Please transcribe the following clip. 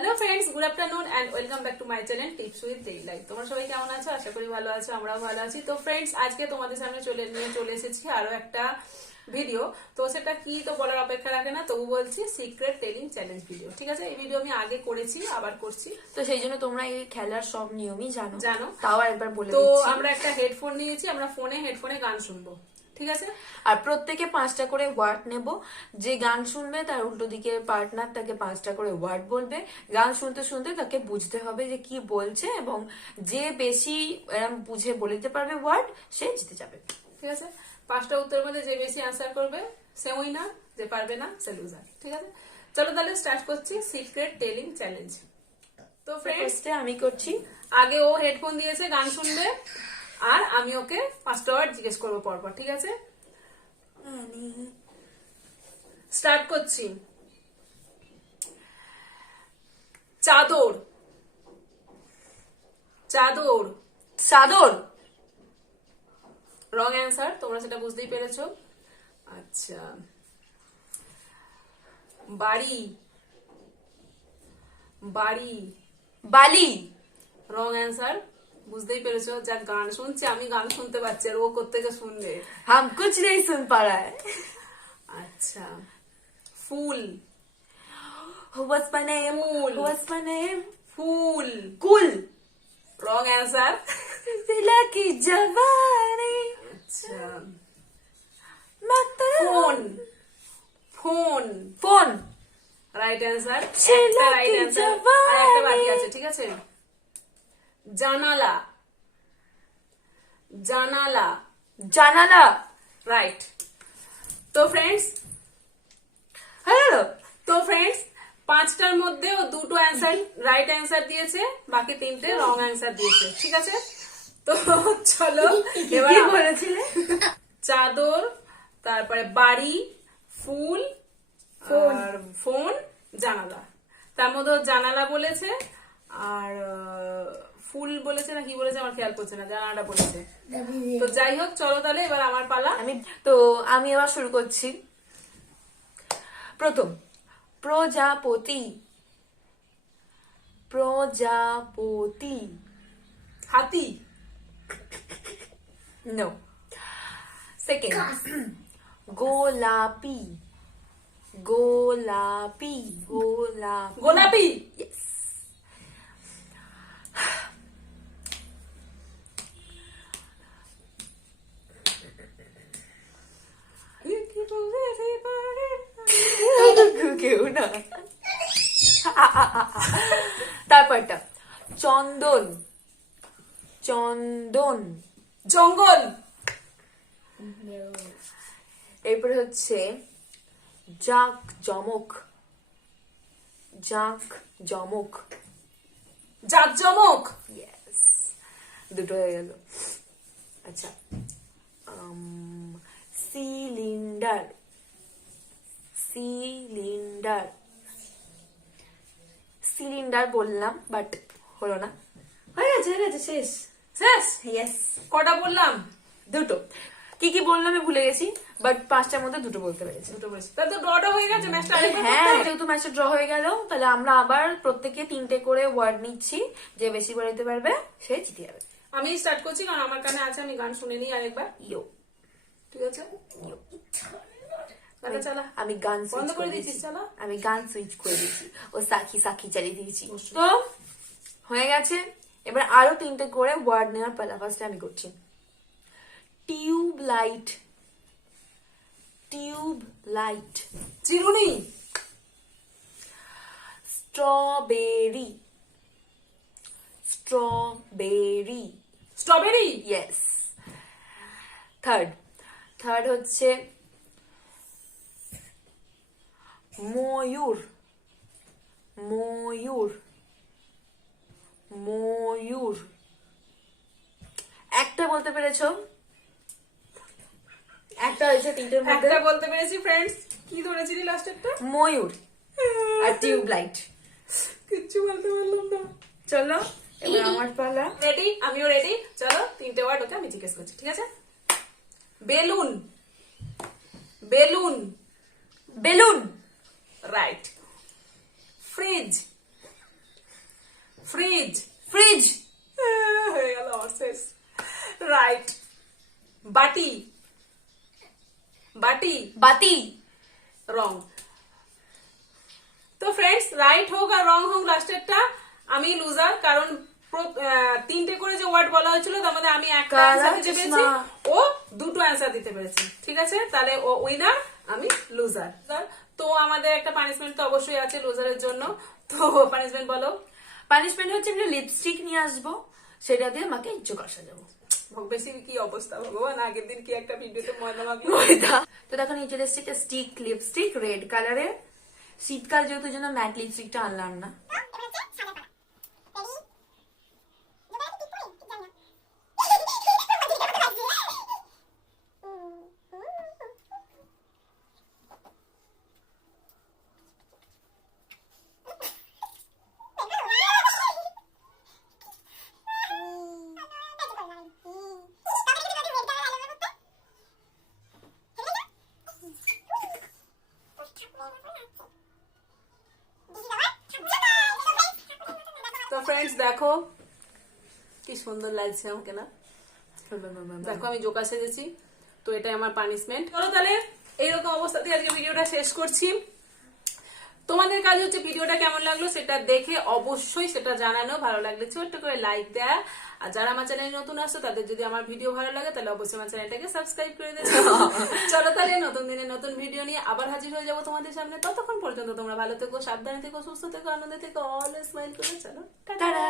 Hello friends, good afternoon and welcome back to my channel tips with daily life. তোমরা সবাই কেমন আছো? আশা করি ভালো আছো, আমরাও ভালো আছি। তো ফ্রেন্ডস, আজকে তোমাদের সামনে চলে এসেছি আরো একটা ভিডিও। তো সেটা কি তো বলার অপেক্ষা রাখে না, তবু বলছি সিক্রেট টেলিং চ্যালেঞ্জ ভিডিও। ঠিক আছে, এই ভিডিও আমি আগে করেছি, আবার করছি। তো সেই জন্য তোমরা এই খেলার সব নিয়মই জানো জানো তাও একবার বলে তো দিচ্ছি। আমরা একটা হেডফোন নিয়েছি, আমরা হেডফোনে গান শুনবো। ঠিক আছে, আর প্রত্যেকে 5টা করে ওয়ার্ড নেব। যে গান শুনবে তার উল্টো দিকে পার্টনার তাকে 5টা করে ওয়ার্ড বলবে। গান শুনতে শুনতে তাকে বুঝতে হবে যে কি বলছে, এবং যে বেশি বুঝে বলতে পারবে ওয়ার্ড সে জিতে যাবে। ঠিক আছে, 5টা উত্তরের মধ্যে যে বেশি আনসার করবে সে উইনার, যে পারবে না সে লুজার। ঠিক আছে, চলো তাহলে স্টার্ট করছি সিক্রেট টেলিং চ্যালেঞ্জ। তো ফ্রেন্ডস, আমি করছি। আগে ও হেডফোন দিয়েছে, গান শুনবে, আর আমি ওকে 5টা ওয়ার্ড জিজ্ঞেস করবো পরপর। ঠিক আছে, স্টার্ট করছি। চাদর, চাদর। চাদর। রং অ্যান্সার, তোমরা সেটা বুঝতেই পেরেছো। আচ্ছা, বাড়ি, বাড়ি। বালি। রং অ্যান্সার, বুঝতেই পেরেছো। যা গান শুনছে, আমি গান শুনতে পাচ্ছি, আর ও কোত্থেকে শুনবে। হাম কুছ নেই শুন পা রা হ্যায়। আচ্ছা, ফুল, What's my name? Cool. What's my name? Full. Cool. Wrong answer. दिला की जवानी। আচ্ছা, मात्र phone, phone. Phone. Right answer, ছেলে একটা রাইট কি অ্যান্সার, জবানি। আর একটা বাকি আছে। ঠিক আছে, জানালা, জানালা। জানালা। রাইট। তো ফ্রেন্ডস, হ্যালো। তো ফ্রেন্ডস, 5টার মধ্যে ও 2টো অ্যান্সার রাইট অ্যান্সার দিয়েছে, বাকি 3টে রং অ্যান্সার দিয়েছে। ঠিক আছে, তো চলো এবার কি বলেছিলে? চাদর, তারপরে বাড়ি, ফুল, আর ফোন, জানালা। তার মধ্যে ও জানালা বলেছে, আর ফুল বলেছে না কি বলেছে আমার খেয়াল করছে না, জানালাটা বলেছে। তো যাই হোক, চলো তাহলে এবার আমার পালা। আমি এবার শুরু করছি। প্রথম, প্রজাপতি। প্রজাপতি। হাতি। নো। সেকেন্ড, গোলাপি। গোলাপি। গোলাপি। গোলাপি। Yes. কেউ না। তারপরটা, চন্দন। চন্দন। জঙ্গল। এরপরে হচ্ছে জাক জমক। জাক জমক। জাকজমক। ইয়েস, দুটো হয়ে গেল। আচ্ছা, সিলিন্ডার। সিলিন্ডার। সিলিন্ডার বললাম, বাট হলো না। হয়ে গেছে, শেষ। শেষ। ইয়েস। কটা বললাম? দুটো। কি কি বললাম আমি ভুলে গেছি, বাট 5টার মধ্যে দুটো বলতে পেরেছি। দুটো বলেছি, তাহলে তো ড্রটা হয়ে গেছে, ম্যাচটা আরেকবার করতে হ্যাঁ, হবে। যেহেতু ম্যাচটা ড্র হয়ে গেল, তাহলে আমরা আবার প্রত্যেকে 3টে করে ওয়ার্ড নিচ্ছি। যে বেশি করে দিতে পারবে সে জিতে যাবে। আমি স্টার্ট করছি, কারণ আমার কানে আছে, আমি গান শুনে নিই আরেকবার। ইয়ো। ঠিক আছে, গানটা চালা। আমি গান বন্ধ সুইচ করে করে দিচ্ছিস, দিয়েছি। চালা। আমি গান সুইচ করে দিয়েছি, ও সাকি সাকি চালিয়ে দিয়েছি। তো হয়ে গেছে, এবার আরো 3টে করে ওয়ার্ড নেওয়ার পালা। ফার্স্টে আমি করছি। Tube light. Tube light. চিরুনি। Strawberry. Strawberry. Strawberry. Yes. Third হচ্ছে ময়ূর। ময়ূর। ময়ূর। একটা বলতে পেরেছো? একটা হয়েছে 3টের মধ্যে। একটা বলতে পেরেছি। ফ্রেন্ডস, কি ধরেছিলি লাস্টেরটা? ময়ূর আর টিউব লাইট। কিচ্ছু বলতে পারলাম না। চলো এবার আমার পালা। রেডি? আমিও রেডি। চলো 3টে ওয়ার্ড ওকে আমি জিজ্ঞেস করছি। ঠিক আছে, balloon. Balloon. Balloon. Right. Fridge. Fridge fridge, হয়ে গেল আমার শেষ। রাইট। বাটি, বাটি, বাতি, রং। তো ফ্রেন্ডস, রাইট হোক আর রং হোক, লাস্টেরটা আমি লুজার, কারণ তিনটে করে যে ওয়ার্ড বলা হয়েছিল তার মধ্যে আমি একটা অ্যান্সার দিতে পেরেছি, ও দুটো অ্যান্সার দিতে পেরেছে। ঠিক আছে, তাহলে ও উইনার, আমি লুজার। তো আমাদের একটা পানিশমেন্ট তো অবশ্যই আছে লুজারের জন্য, তো পানিশমেন্ট বলো। পানিশমেন্ট হচ্ছে একটা লিপস্টিক নিয়ে আসবো, সেটা দিয়ে আমাকে চোখা সাজাবো। বেশি কি অবস্থা ভগবান, আগের দিন কি একটা ভিডিওতে ময়দা মাখলো। ময়দা। তো দেখো নিচে এসছে একটা স্টিক লিপস্টিক রেড কালারের। শীতকাল যেহেতু জন্য ম্যাট লিপস্টিকটা আনলাম না। তো ফ্রেন্ডস দেখো কি সুন্দর লাগছে আমাকে না, দেখো আমি জোকা সেজেছি। তো এটাই আমার পানিশমেন্ট। চলো তাহলে এইরকম অবস্থাতে আজকে ভিডিওটা শেষ করছি। তোমাদের কাজ হচ্ছে ভিডিওটা কেমন লাগলো সেটা দেখে অবশ্যই সেটা জানানো, ভালো লাগলে ছোট্ট করে লাইক দেয়া, আর যারা আমার চ্যানেলে নতুন আসছো তাদের যদি আমার ভিডিও ভালো লাগে তাহলে অবশ্যই আমার চ্যানেলটাকে সাবস্ক্রাইব করে দেবে। চলো তাহলে নতুন দিনে নতুন ভিডিও নিয়ে আবার হাজির হয়ে যাবো তোমাদের সামনে। ততক্ষণ পর্যন্ত তোমরা ভালো থেকো, সাবধানে থেকো, সুস্থ থেকো, আনন্দে থেকো, অলওয়েজ স্মাইল করে চলো টাটা।